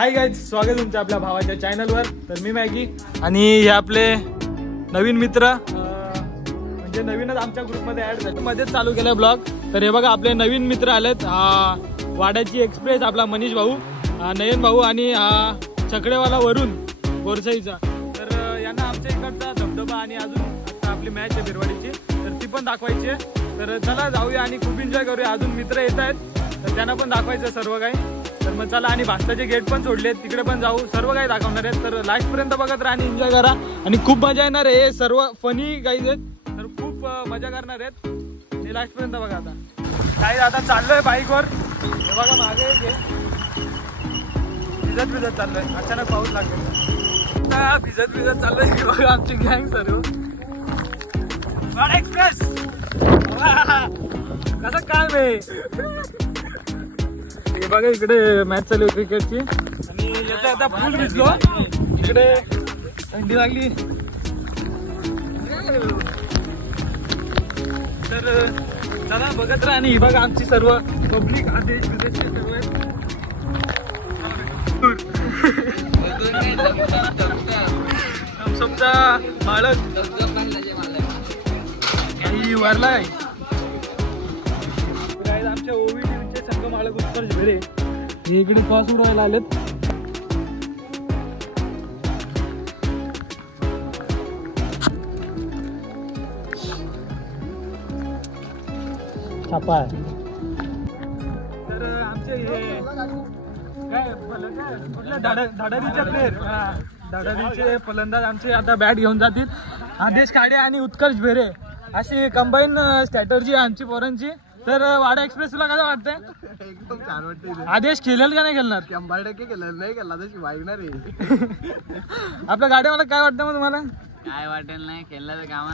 Hi guys, स्वागत तुमच्या आपल्या भावाच्या चॅनलवर. तर मी मॅगी आणि हे आपले नवीन मित्र, म्हणजे नवीनच आमच्या ग्रुपमध्ये ऍड झाले, मध्येच चालू केलं ब्लॉग. तर हे बघा आपले नवीन मित्र आलेत. वाड्याची एक्सप्रेस आपला मनीष भाऊ, नयन भाऊ आणि छकडेवाला वरून गोरसाईचा. तर यांना आमच्या इकडचा धबधबा आणि अजून आता आपली मॅच आहे बिरवाडीची, तर ती पण दाखवायची आहे. तर चला जाऊया आणि खूप एन्जॉय करूया. अजून मित्र येत आहेत तर त्यांना पण दाखवायचं सर्व काही. तर मग चला, आणि भास्ताचे गेट पण सोडले, तिकडे पण जाऊ, सर्व काही दाखवणार आहेत. तर लास्ट पर्यंत बघत राहा आणि एन्जॉय करा आणि खूप मजा येणार आहे. हे सर्व फनी गाईज आहेत, तर खूप मजा करणार आहेत. हे लास्ट पर्यंत बघा. आता काही आता चाललोय बाईकवर, हे बघा मागे भिजत चाललोय. अचानक पाऊस लागला, भिजत चाललोय. हे बघा आमची गँग सर्व वाडा एक्सप्रेस. कसं काय हे बघा, इकडे मॅच चालू आहे क्रिकेटची आणि याचा आता फुल भिजलो. इकडे थंडी लागली. तर चला बघत राहा. आणि ही बघा आमची सर्व पब्लिक, आदेश विदेशचे सर्व आहेत. समजा मालक काही वारलाय. आमच्या ओवी टीमचे संघ मालक उत्कर्ष भेरे हे इकडे पास उडवायला आलेत. छापा आहे. तर आमचे हे काय कुठल्या धाडारीचे प्लेअर, धाडारीचे फलंदाज आमचे आता बॅट घेऊन जातील. आदेश काडे आणि उत्कर्ष भेरे अशी कंबाईन स्ट्रॅटर्जी आहे आमची पोरांची. तर वाडा एक्सप्रेस तुला काय वाटतंय? एकदम छान वाटतंय. आदेश खेळेल का नाही खेळणार? 100% खेळणार, नाही खेळला तशी वागणार आहे. आपल्या गाड्या मला काय वाटतं मग तुम्हाला? काय वाटेल नाही खेळला तर कामा.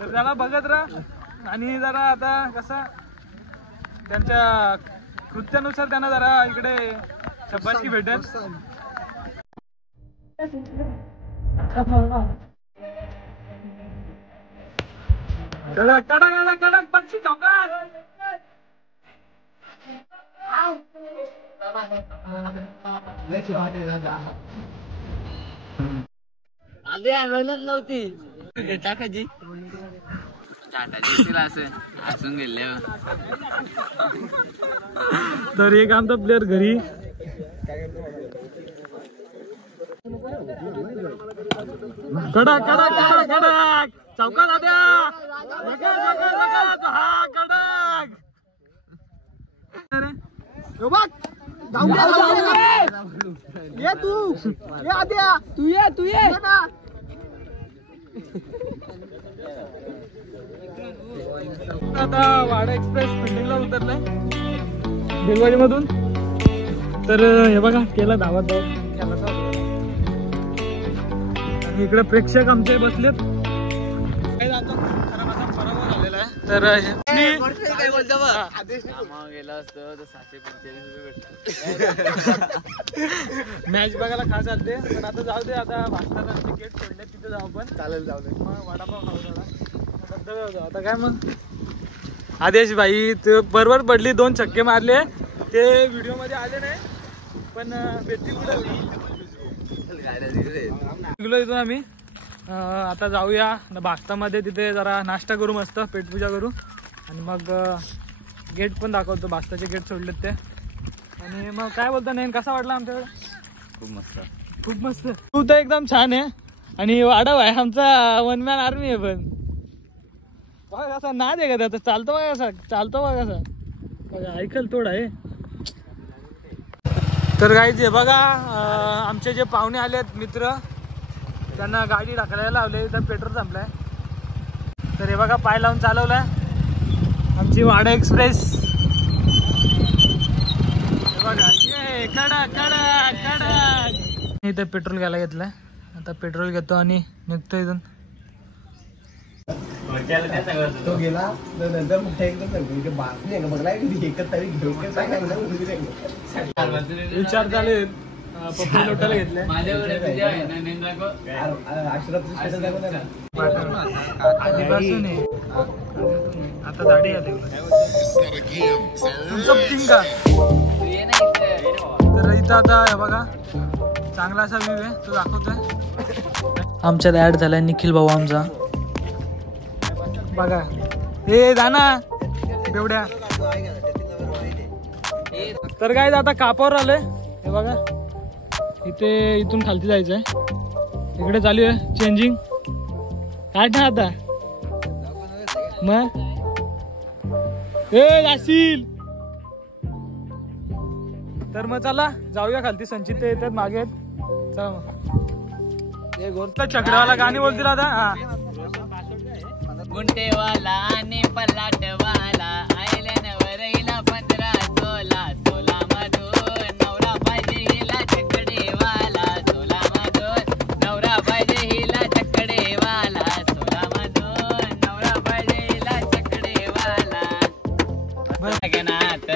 तर त्याला बघत राहा आणि जरा आता कसं त्यांच्या कृत्यानुसार त्यांना जरा इकडे शब्बाशी भेटेल. कडक कडक कडक पक्षी चौकात. नव्हती टाकायची तिला असं हसून गेले. तर एक आमचा प्लेअर घरी. कडक कडक कडक कडक चौकात आद्या. हा कडक. ये तू ये आद्या, तू ये ना. आता वाडा एक्सप्रेस बिल्डिंगला उतरलाय बिलवाडी मधून. तर हे बघा केला धावत आणि इकडे प्रेक्षक आमचे बसलेत. तर गेला असतो तर 745 रुपये मॅच बघायला खास चालते. पण आता जाऊ दे, आता भास्ताला तिकीट सोडले, तिथे जाऊ. पण चालेल, जाऊ दे. वडापाव खाऊ जरा. आता काय मग आदेश भाई बरोबर पडली, 2 छक्के मारले. ते व्हिडिओ मध्ये आले नाही पण भेटतील कुठे इथून आम्ही. आता जाऊया भास्तामध्ये, तिथे जरा नाश्ता करू, मस्त पेटपूजा करू आणि मग गेट पण दाखवतो. भास्ताचे गेट सोडलेत ते. आणि मग काय बोलतो नाही, कसा वाटला आमच्याकडे? खूप मस्त, खूप मस्त. तू तर एकदम छान आहे. आणि वाडा आहे आमचा वन मॅन आर्मी आहे. पण बघा कसा नाद आहे का त्याचा, चालतो बघा कसा, चालतो बघा कसा, ऐकल तोड आहे. तर गाईज हे बघा आमचे जे पाहुणे आलेत मित्र, त्यांना गाडी ढकलायला लावले, तर पेट्रोल संपलाय. तर हे बघा पाय लावून चालवलाय आमची वाडा एक्सप्रेस. हे बघा कडक कडक कडक. इथं पेट्रोल घ्यायला घेतलंय. आता पेट्रोल घेतो आणि निघतो इथून. तो गेला नंतर मोठ्या एकदम बातमी बघला एकच तारीख घेऊन विचार चालेल पप्पी लोटायला घेतले. माझ्याकडे तुझ्या आहे ना, नेम दाखव. आधीपासून आहे. आता दाढी आली तुमचं बुकिंग का. तू ये ना इथे. तर इथं आता हे बघा चांगला असा व्ह्यू आहे तो दाखवतोय. आमच्यात ऍड झालाय निखिल भाऊ आमचा. बघा हे जाना बेवड्या. तर काय आता कापावर आलोय. हे बघा इथे इथून खालती जायचंय. इकडे चालू आहे चेंजिंग. काय ना आता मग जाशील. तर मग चला जाऊया खालती. संचित ते येतात मागे आहेत. चला मग गोरता चक्रवाला गाणी बोलतील आता. हा गुंटेवाला आणि पल्लाटवाला आयला नवरईला 15-16 16 मधून नवरा पाहिजे हिला चकडेवाला. 16 मधून नवरा पाहिजे हिला चकडेवाला. 16 मधून नवरा पाहिजे हिला चकडेवाला. लग्नात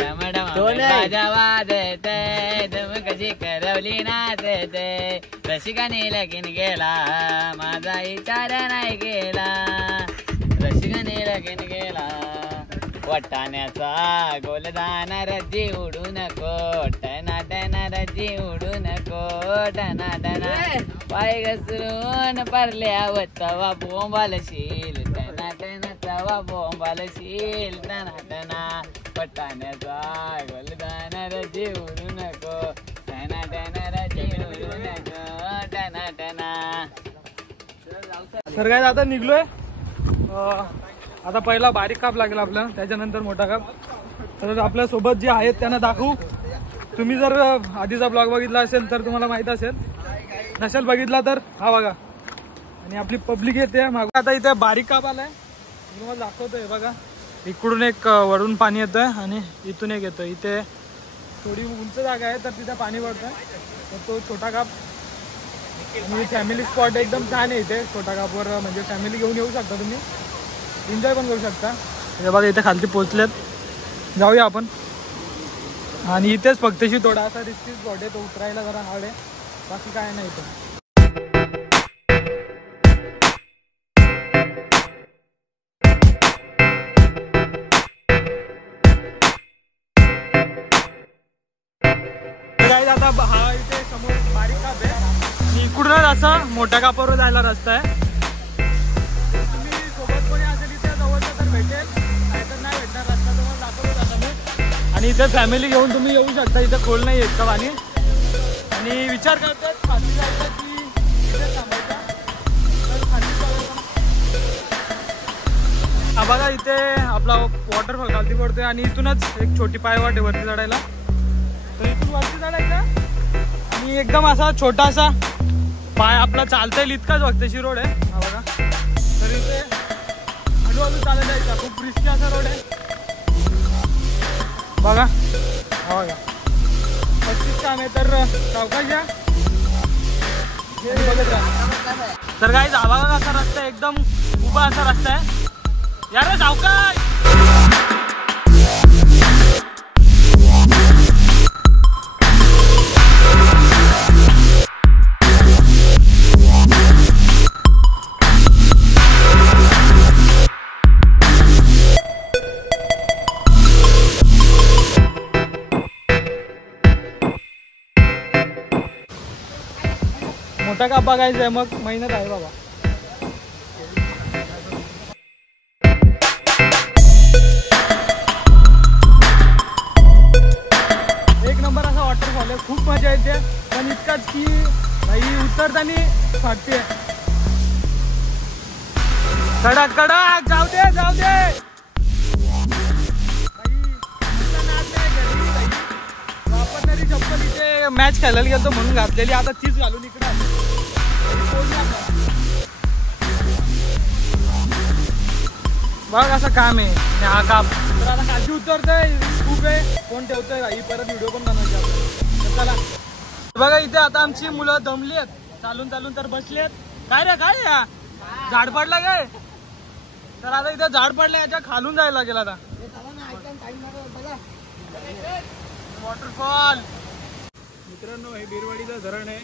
डमडम बाजा वाजतय दम कशी करवली नाचतय. रसिकाने लगीन गेला माझा विचार नाही गेला. रसिकाने लगीन गेला वटाण्याचा गोलदान रज्जी उडू नको. टना टना रज्जी उडू नको. टना टना पाय घसरून परल्यावर तवा बोंबालशील. टना टना तवा बोंबालशील. टना टना वटाण्याचा गोलदान रज्जी उडू नको. टना टना रज्जी उडू नको. टना टना. तर काय आता निघलोय. आता पहिला बारीक काप लागेल आपला त्याच्यानंतर मोठा काप. तर आपल्या सोबत जे आहेत त्यांना दाखवू. तुम्ही जर आधीचा ब्लॉग बघितला असेल तर तुम्हाला माहित असेल. नसेल बघितला तर हा बघा. आणि आपली पब्लिक येते मागून. आता इथे बारीक काप आलाय तुम्हाला दाखवतोय. बघा इकडून एक वरून पाणी येतंय आणि इथून एक येतं. इथे थोडी उंच जागा आहे तर तिथे पाणी पडतंय. तर तो छोटा काप आणि फॅमिली स्पॉट एकदम छान आहे इथे. छोटा कापवर म्हणजे फॅमिली घेऊन येऊ शकता तुम्ही. एन्जॉय पण करू शकता. हे बघा इथे खालती पोहोचलेत. जाऊया आपण. आणि इथेच फक्तशी थोडा असा रिस्की स्पॉट आहे तो उतरायला जरा हार्ड आहे. बाकी काय नाही इथं. आता हा इथे समोर बारीक काप आहे आणि इकडूनच असा मोठ्या कापावर जायला रस्ता आहे. तुम्ही सोबत कोणी असेल इथे जवळचा तर भेटेल नाहीतर नाही भेटणार. रस्ता तुम्हाला दाखवतो आता मी. आणि इथे फॅमिली घेऊन तुम्ही येऊ शकता. इथे खोल नाही येत का पाणी. आणि विचार करतात खाली जायचा की इथे थांबायचा तर खाली जायचं. हा बघा इथे आपला वॉटरफॉल खालती पडतोय आणि इथूनच एक छोटी पायवाट आहे वरती चढायला. तर इथून वरती चढायचं आणि एकदम असा छोटासा पाय आपला चालता येईल इतकाच वक्तशी रोड आहे. हा बघा. तर इथे हळूहळू चालत जायचा. खूप रिस्की असा रोड आहे बघा. हा बघा 25 काम आहे तर सावकाश घ्या. तर काही जावा असा रस्ता आहे एकदम उभा असा रस्ता आहे. यार सावकाश. मोठा काप बघायचा आहे मग मेहनत आहे बाबा. एक नंबर असा वॉटरफॉल आहे. खूप मजा येते पण इतकाच की भाई उतरताना फाटते. कडक कडक जाऊ दे जाऊ दे. वापरणारी चप्पल इथे मॅच खेळायला गेलो म्हणून घातलेली. आता तीच घालून इकडे बघ असं काम आहे. हा काम तर आता खाली उतरतंय खूप आहे. कोण ठेवतोय काही परत व्हिडिओ पण बनवायचे आपल्याला. चला बघा इथे आता आमची मुलं दमली आहेत चालून चालून तर बसली आहेत. काय रे काय या झाड पडला काय. तर आता इथे झाड पडलं याच्या खालून जायला लागेल आता. वॉटरफॉल मित्रांनो हे बिरवाडीचं धरण आहे,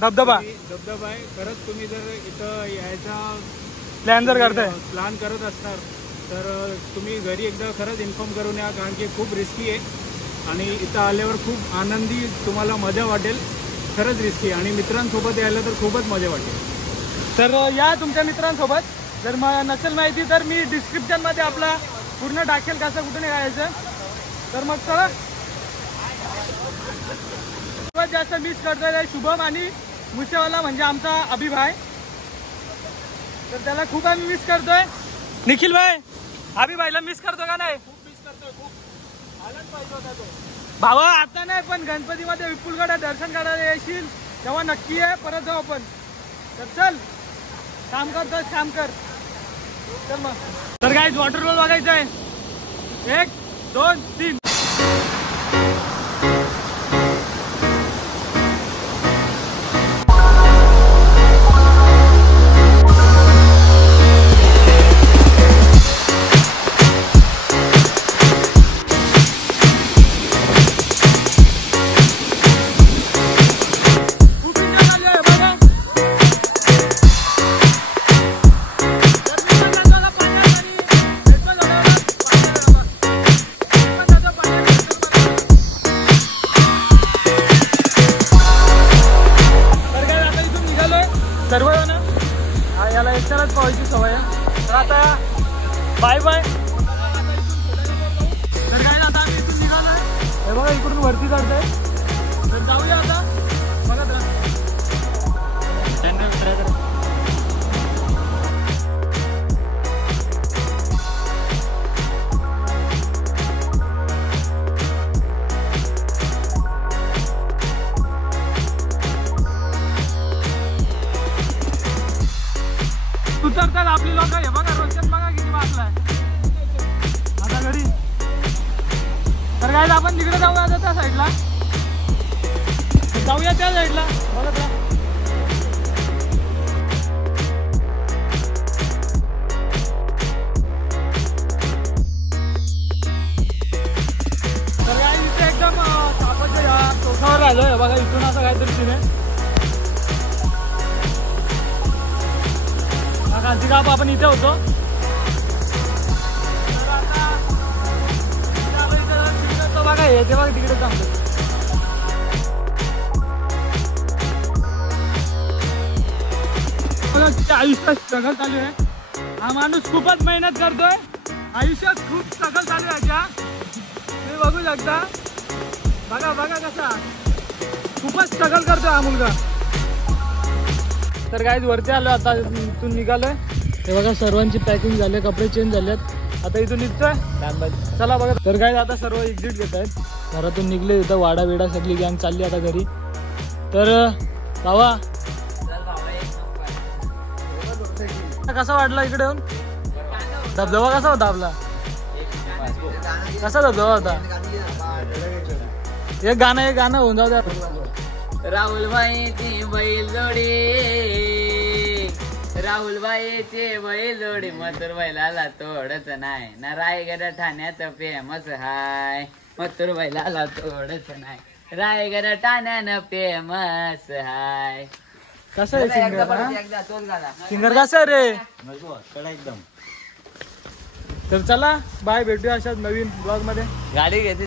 धबधबा धबधबा आहे. खरंच तुम्ही जर इथं यायचा प्लॅन जर करताय प्लॅन करत असणार तर तुम्ही घरी एकदा खरंच इन्फॉर्म करून या, कारण की खूप रिस्की आहे आणि इथं आल्यावर खूप आनंदी तुम्हाला मजा वाटेल. खरंच रिस्की आणि मित्रांसोबत यायला तर खूपच मजा वाटेल. तर या तुमच्या मित्रांसोबत. जर नसेल माहिती तर मी डिस्क्रिप्शनमध्ये आपला पूर्ण टाकेल कसं कुठून यायचं. तर मग चला. सर्वात जास्त मिस करतोय शुभम आणि मुसेवाला म्हणजे आमचा अभिभाय. तर त्याला खूप आम्ही मिस करतोय. निखिल भाई अभिभाईला मिस करतो का नाही? खूप मिस करतोय, खूप आलाच पाहिजे होता तो. भावा आता नाही पण गणपतीमध्ये विपुलगड दर्शन करायला येशील तेव्हा नक्की आहे. परत जाऊ आपण. तर चल काम करतोय, काम कर. चल मग. तर काय वॉटर रोल बघायचं आहे. 1 2 3. सर्वजण याला एकट्यालाच पाहायची सवय आहे. तर आता बाय बाय. तर काय आता आम्ही इथून निघालोय. हे बघा इकडून वरती चढतंय. तर जाऊया आता. बघत राहा. उतरतात आपली लोक. हे बघा रोशन बघा किती वाजलाय आता घरी. तर काय आपण तिकडे जाऊया आता त्या साईडला. जाऊया त्या साईडला. बघत राहा. तर काय इथे एकदम सापाच्या टोकावर राहिलोय. बघा इथून असं काहीतरी तिने गांधीगाव आपण इथे होतो. तर बघा येते बघा तिकडे थांबतो. आयुष्यात स्ट्रगल चालू आहे. हा माणूस खूपच मेहनत करतोय. आयुष्यात खूप स्ट्रगल चालू आहे त्याच्या. तुम्ही बघू शकता. बघा बघा कसा खूपच स्ट्रगल करतोय हा मुलगा. तर काय वरती आलो आता. इथून निघालोय. हे बघा सर्वांची पॅकिंग झाली, कपडे चेंज झालेत. आता इथून निघतोय. चला बघा. तर काय आता सर्व एक्झिट घेत आहेत. घरातून निघले. इथं वाडा वेडा सगळी गँग चालली आता घरी. तर भावा कसा वाटला इकडे येऊन? धबधबा कसा होता आपला? कसा धबधबा होता? एक गाणं होऊन जाऊ द्या. राहुलबाईची बैलजोडी, राहुलबाईची बैलजोडी. मथुरबाईला तोडच नाही ना. रायगड ठाण्यात फेमस हाय. मथुरबाईला तोडच नाही. रायगड ठाण्यानं फेमस हाय. कसं आहे सिंगर कसं रे? एकदम. तर चला बाय. भेटूया अशाच नवीन ब्लॉग मध्ये. गाडी घेते.